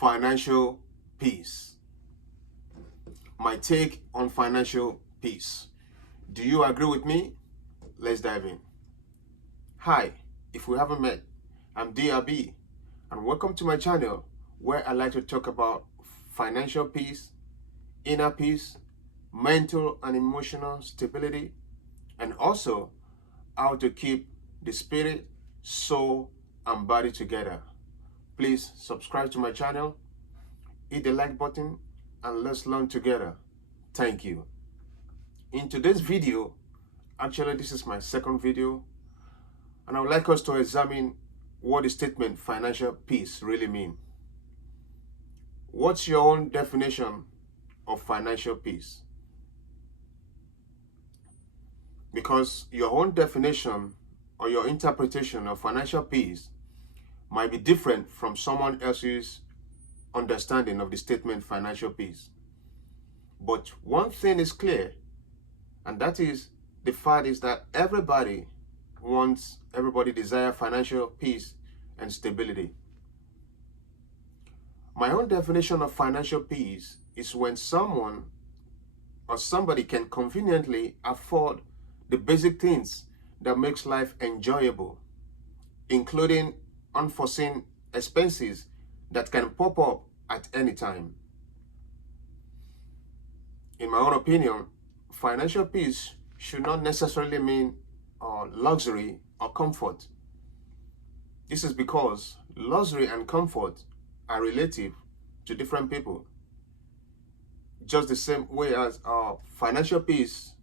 financial peace. My take on financial peace. Do you agree with me? Let's dive in. Hi, if we haven't met, I'm Dee Abi, and welcome to my channel where I like to talk about financial peace, inner peace, mental and emotional stability, and also how to keep the spirit, soul, and body together. Please subscribe to my channel, hit the like button, and let's learn together. Thank you. In today's video, actually this is my second video, and I would like us to examine what the statement financial peace really means. What's your own definition of financial peace? Because your own definition or your interpretation of financial peace might be different from someone else's understanding of the statement financial peace. But one thing is clear, and that is the fact is that everybody desires financial peace and stability. My own definition of financial peace is when someone or somebody can conveniently afford the basic things that makes life enjoyable, including unforeseen expenses that can pop up at any time. In my own opinion, financial peace should not necessarily mean luxury or comfort. This is because luxury and comfort are relative to different people, just the same way as financial peace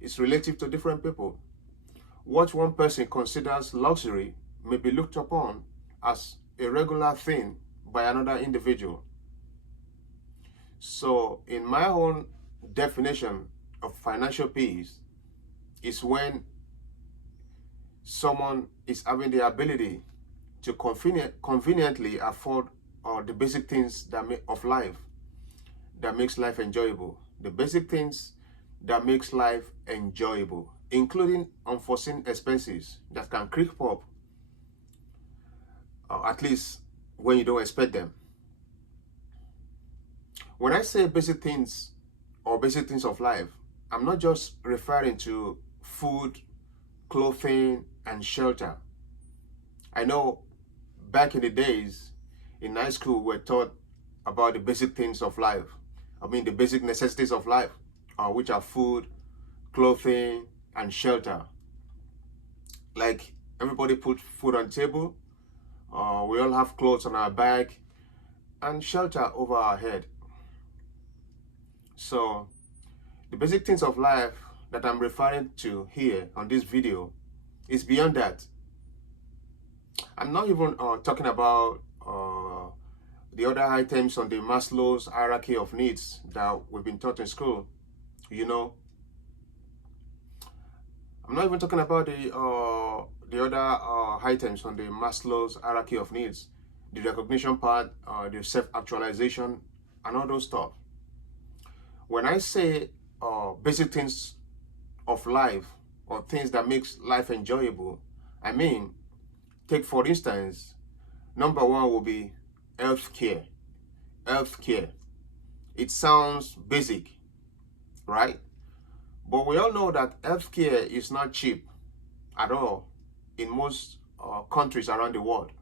is relative to different people. What one person considers luxury may be looked upon as a regular thing by another individual. So in my own definition of financial peace is when someone is having the ability to conveniently afford the basic things of life that makes life enjoyable. The basic things that makes life enjoyable, including unforeseen expenses that can creep up, at least when you don't expect them. When I say basic things or basic things of life, I'm not just referring to food, clothing, and shelter. I know back in the days in high school, we're taught about the basic things of life. I mean, the basic necessities of life, which are food, clothing, and shelter. Like everybody put food on the table, we all have clothes on our back, and shelter over our head. So the basic things of life that I'm referring to here on this video is beyond that. I'm not even talking about the other items on the Maslow's hierarchy of needs that we've been taught in school. You know, I'm not even talking about the other items on the Maslow's hierarchy of needs, the recognition part, the self-actualization, and all those stuff. When I say basic things of life or things that makes life enjoyable, I mean, take for instance, number one will be health care. Health care. It sounds basic, right? But we all know that health care is not cheap at all in most countries around the world.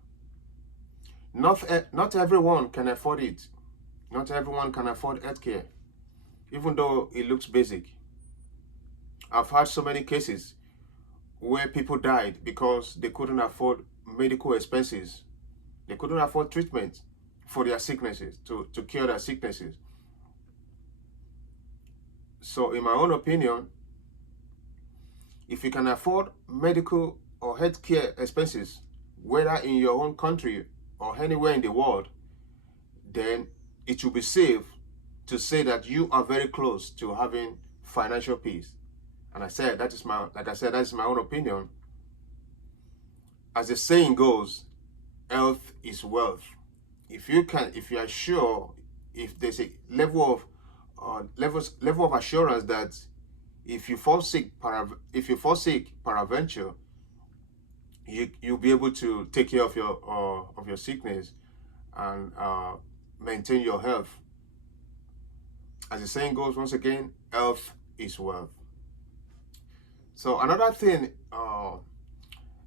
Not everyone can afford it. Not everyone can afford health care, even though it looks basic. I've had so many cases where people died because they couldn't afford medical expenses. They couldn't afford treatment for their sicknesses, to cure their sicknesses. So in my own opinion, if you can afford medical or health care expenses, whether in your own country or anywhere in the world, then it will be safe to say that you are very close to having financial peace. And that is my own opinion. As the saying goes, health is wealth. If you are sure, if there's a level of assurance that if you fall sick peradventure, you'll be able to take care of your sickness and maintain your health. As the saying goes, once again, health is wealth. So another thing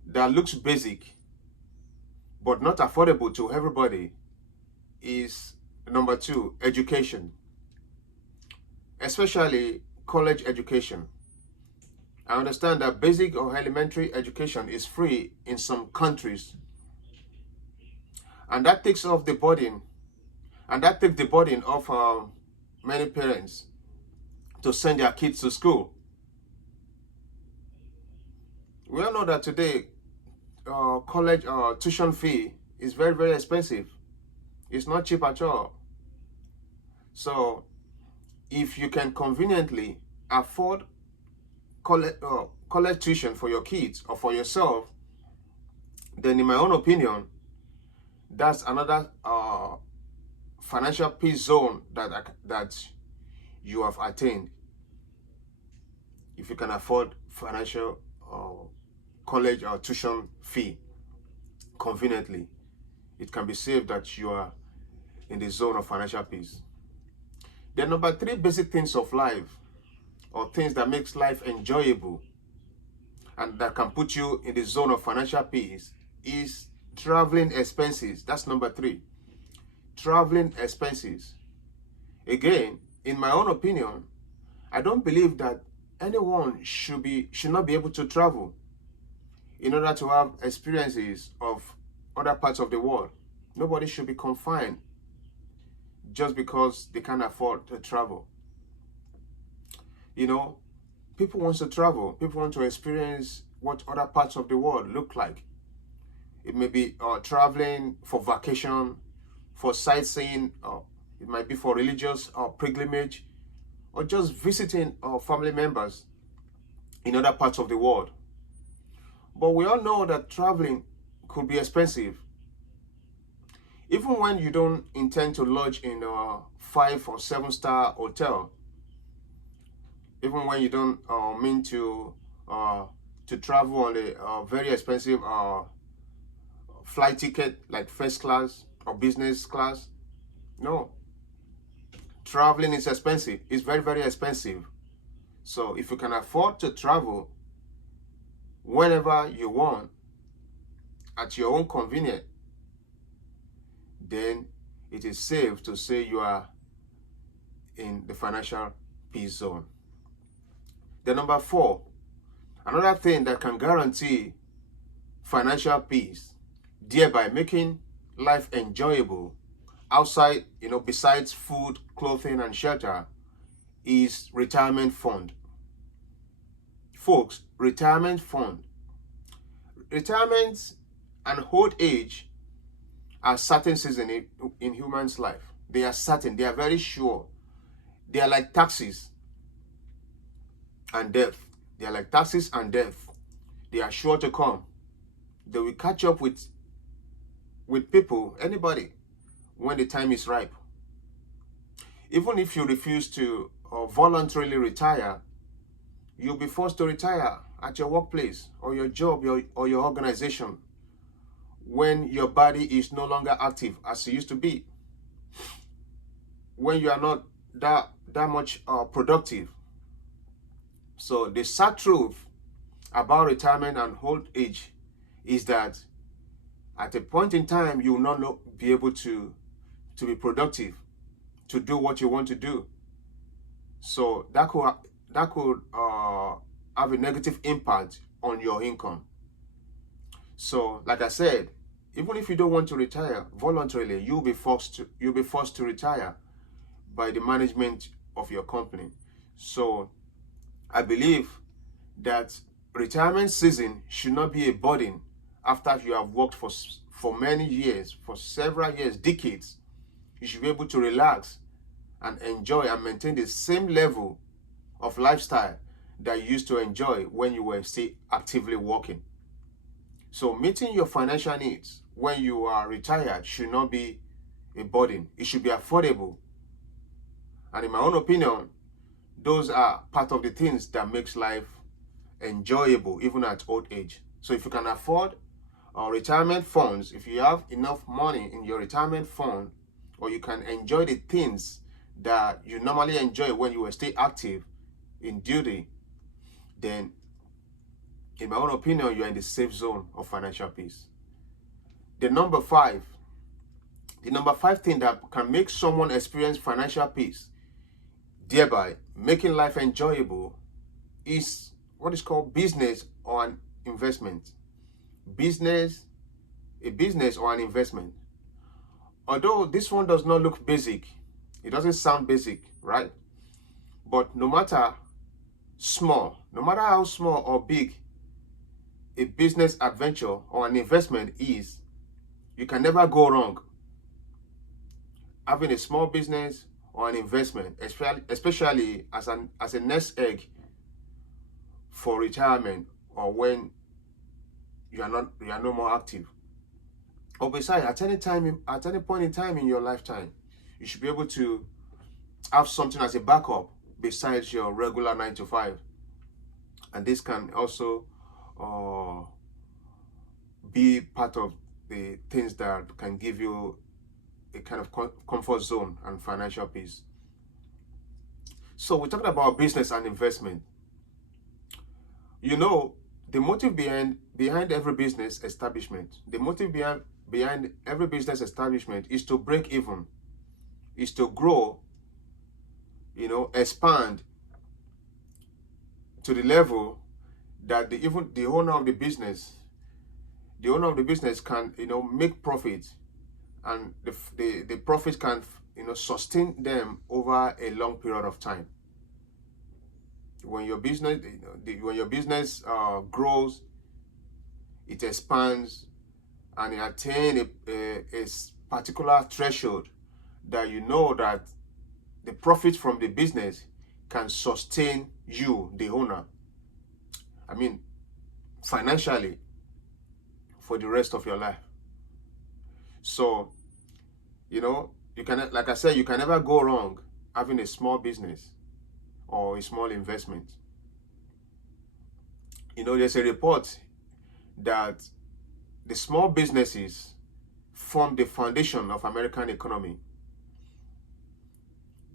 that looks basic but not affordable to everybody is number 2, education, especially college education. I understand that basic or elementary education is free in some countries, and that takes off the burden, and that takes the burden off many parents to send their kids to school. We all know that today college tuition fee is very, very expensive. It's not cheap at all. So if you can conveniently afford college tuition for your kids or for yourself, then in my own opinion, that's another financial peace zone that you have attained. If you can afford financial college or tuition fee conveniently, it can be said that you are in the zone of financial peace. The number 3 basic things of life, or things that makes life enjoyable and that can put you in the zone of financial peace, is traveling expenses. That's number 3. Traveling expenses. Again, in my own opinion, I don't believe that anyone should not be able to travel in order to have experiences of other parts of the world. Nobody should be confined just because they can't afford to travel. You know, people want to travel. People want to experience what other parts of the world look like. It may be traveling for vacation, for sightseeing, it might be for religious pilgrimage, or just visiting family members in other parts of the world. But we all know that traveling could be expensive. Even when you don't intend to lodge in a 5 or 7-star hotel, even when you don't mean to travel on a very expensive flight ticket like first class or business class, no. Traveling is expensive. It's very, very expensive. So if you can afford to travel whenever you want, at your own convenience, then it is safe to say you are in the financial peace zone. The number 4, another thing that can guarantee financial peace, thereby making life enjoyable outside, besides food, clothing, and shelter, is retirement fund. Folks, retirement fund. Retirement and old age are certain seasons in humans' life. They are certain. They are very sure. They are like taxes and death. They are like taxes and death. They are sure to come. They will catch up with people, anybody, when the time is ripe. Even if you refuse to voluntarily retire, you'll be forced to retire at your workplace or your job or your organization when your body is no longer active as it used to be, when you are not that much productive. So the sad truth about retirement and old age is that at a point in time, you will not be able to be productive, to do what you want to do. So that could have a negative impact on your income. So, like I said, even if you don't want to retire voluntarily, you'll be forced to retire by the management of your company. So, I believe that retirement season should not be a burden after you have worked for many years, for several years, decades. You should be able to relax and enjoy and maintain the same level of lifestyle that you used to enjoy when you were still actively working. So meeting your financial needs when you are retired should not be a burden. It should be affordable. And in my own opinion, those are part of the things that makes life enjoyable even at old age. So if you can afford retirement funds, if you have enough money in your retirement fund, or you can enjoy the things that you normally enjoy when you were still active in duty, then in my own opinion, you're in the safe zone of financial peace. The number five thing that can make someone experience financial peace, thereby making life enjoyable, is what is called business or an investment. A business or an investment. Although this one does not look basic, it doesn't sound basic, right? But no matter how small or big a business adventure or an investment is, you can never go wrong having a small business or an investment, especially as a nest egg for retirement, or when you are no more active. Or besides, at any point in time in your lifetime, you should be able to have something as a backup besides your regular 9 to 5. And this can also be part of the things that can give you a kind of comfort zone and financial peace. So we're talking about business and investment. You know, the motive behind every business establishment, behind every business establishment is to break even, is to grow, expand to the level that the owner of the business can, make profit, and the profit can, sustain them over a long period of time. When your business, grows, it expands, and it attains a particular threshold that that the profit from the business can sustain you, the owner. I mean, financially, for the rest of your life. So, you can, like I said, you can never go wrong having a small business or a small investment. There's a report that the small businesses form the foundation of American economy,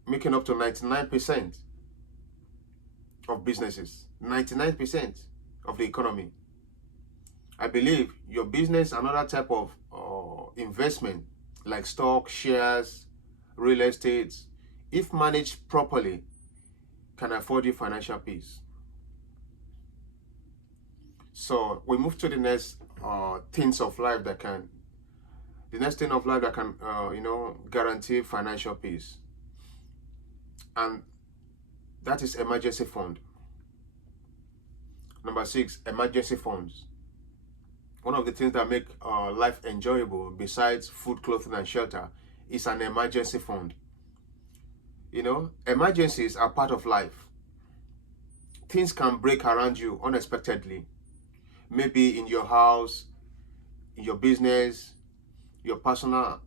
making up to 99% of businesses, 99% of the economy. I believe your business, another type of investment like stock, shares, real estate, if managed properly, can afford you financial peace. So we move to the next things of life that can guarantee financial peace, and that is emergency fund. Number 6, emergency funds. One of the things that make life enjoyable, besides food, clothing, and shelter, is an emergency fund. Emergencies are part of life. Things can break around you unexpectedly. Maybe in your house, in your business, your personal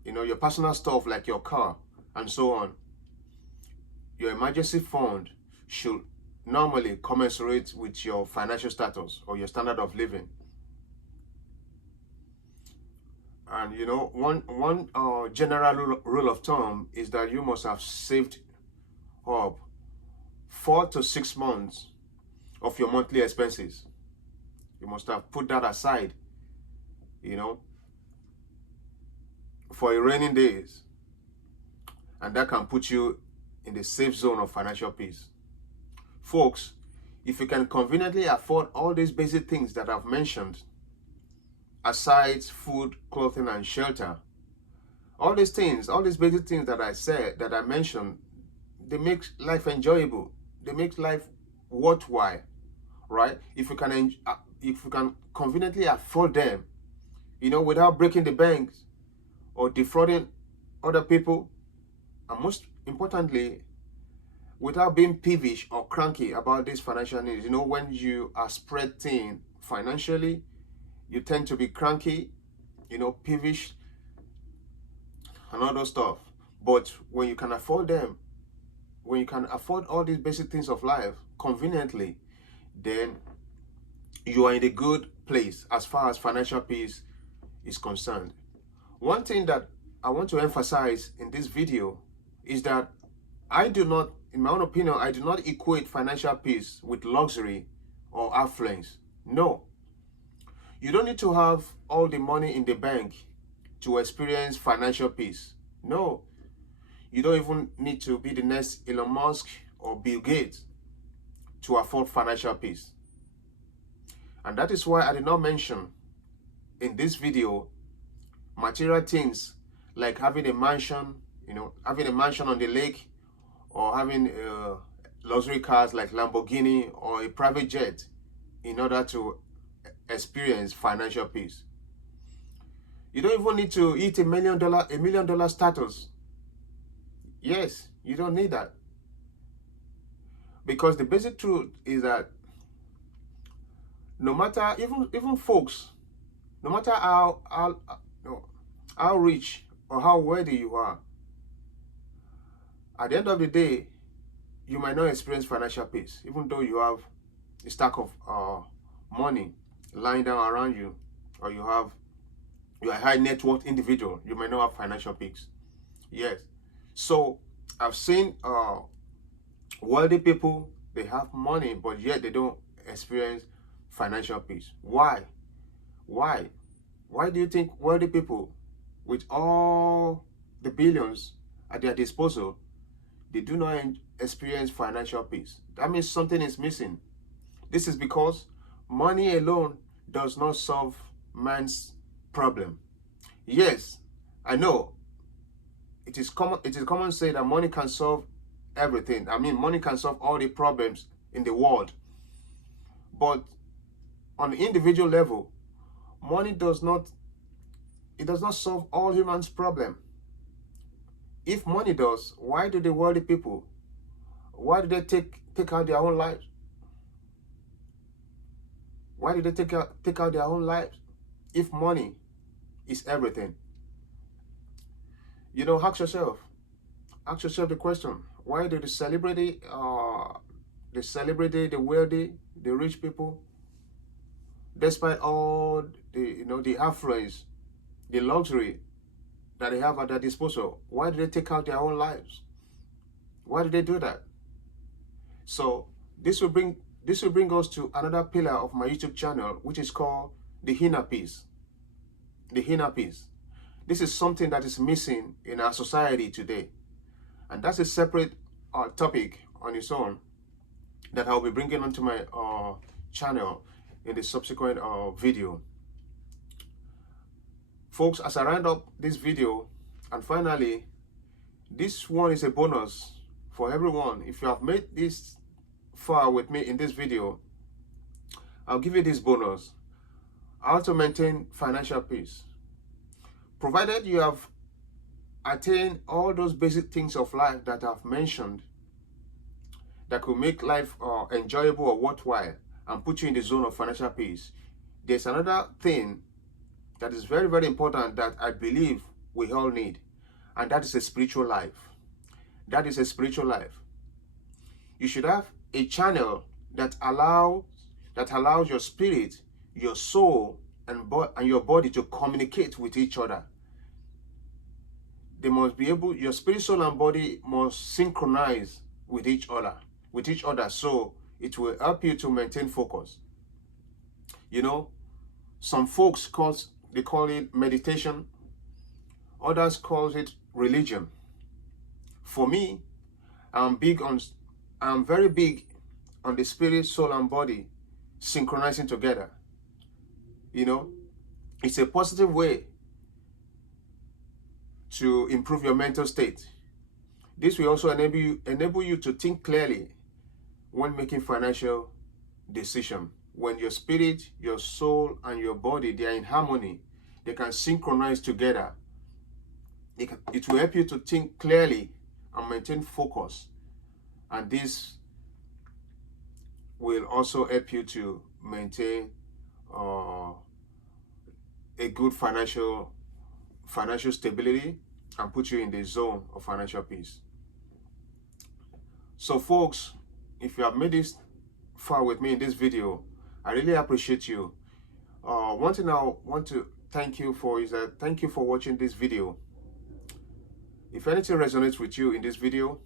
stuff like your car, and so on. Your emergency fund should normally commensurate with your financial status or your standard of living. And one general rule of thumb is that you must have saved up 4 to 6 months of your monthly expenses. You must have put that aside, for a rainy days, and that can put you in the safe zone of financial peace. Folks, if you can conveniently afford all these basic things that I've mentioned, aside food, clothing, and shelter, all these basic things that I mentioned, they make life enjoyable. They make life worthwhile, right? If you can conveniently afford them, without breaking the banks or defrauding other people, and most importantly, without being peevish or cranky about these financial needs. When you are spread thin financially, you tend to be cranky, peevish, and all those stuff. But when you can afford them, when you can afford all these basic things of life conveniently, then you are in a good place as far as financial peace is concerned. One thing that I want to emphasize in this video is that I do not, in my own opinion, I do not equate financial peace with luxury or affluence. No. You don't need to have all the money in the bank to experience financial peace. No. You don't even need to be the next Elon Musk or Bill Gates to afford financial peace. And that is why I did not mention in this video material things like having a mansion, having a mansion on the lake, or having luxury cars like Lamborghini or a private jet in order to experience financial peace. You don't even need to hit a $1 million status. Yes, you don't need that. Because the basic truth is that no matter, even folks, no matter how rich or how wealthy you are, at the end of the day, you might not experience financial peace, even though you have a stack of money lying down around you, or you're a high net worth individual, you might not have financial peace. Yes. So I've seen wealthy people, they have money, but yet they don't experience financial peace. Why? Why do you think wealthy people with all the billions at their disposal, they do not experience financial peace? That means something is missing. This is because money alone does not solve man's problem. Yes, I know it is common to say that money can solve everything. I mean, money can solve all the problems in the world. But on the individual level, money does not solve all humans' problem. If money does, why do the wealthy people, why do they take out their own lives? Why do they take out their own lives if money is everything? Ask yourself the question: why do the celebrity, the wealthy, the rich people, despite all the affluence, the luxury that they have at their disposal, why do they take out their own lives? Why do they do that? So this will bring us to another pillar of my YouTube channel, which is called the inner peace. The inner peace. This is something that is missing in our society today, and that's a separate topic on its own that I'll be bringing onto my channel in the subsequent video. Folks, as I round up this video, and finally, this one is a bonus for everyone. If you have made this far with me in this video, I'll give you this bonus: how to maintain financial peace. Provided you have attained all those basic things of life that I've mentioned that could make life enjoyable or worthwhile and put you in the zone of financial peace, there's another thing that is very, very important that I believe we all need, and that is a spiritual life. That is a spiritual life. You should have a channel that allows your spirit, your soul, and your body to communicate with each other. They must be able, your spirit, soul, and body must synchronize with each other, so it will help you to maintain focus. Some folks call it meditation, others call it religion. For me, I'm very big on the spirit, soul, and body synchronizing together. It's a positive way to improve your mental state. This will also enable you to think clearly when making financial decisions. When your spirit, your soul, and your body, they are in harmony, they can synchronize together. It will help you to think clearly and maintain focus. And this will also help you to maintain a good financial stability and put you in the zone of financial peace. So folks, if you have made this far with me in this video, I really appreciate you. One thing I want to thank you for watching this video. If anything resonates with you in this video,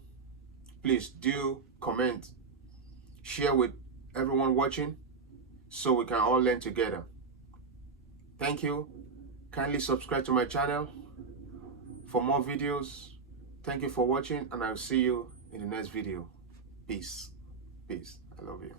please do comment, share with everyone watching so we can all learn together. Thank you. Kindly subscribe to my channel for more videos. Thank you for watching, and I'll see you in the next video. Peace. Peace. I love you.